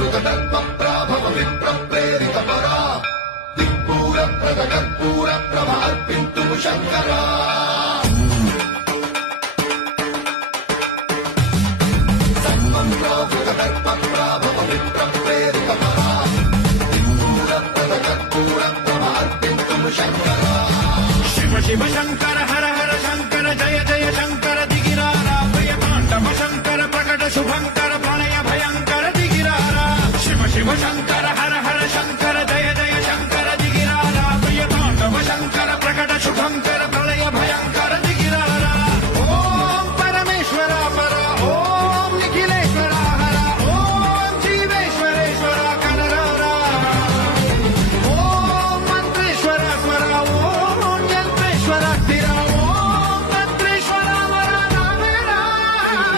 ప్రాభవ విప్ర ప్రేరిత పరా దిక్పూర ప్రద కర్పూర ప్రభ అర్పింతుము శంకరా ప్రాభవ విప్ర ప్రేరిత పరా దిక్పూర ప్రద కర్పూర ప్రభ అర్పింతుము శంకరా శివ శివ శంకర హర హర శంకర జయ జయ శంకర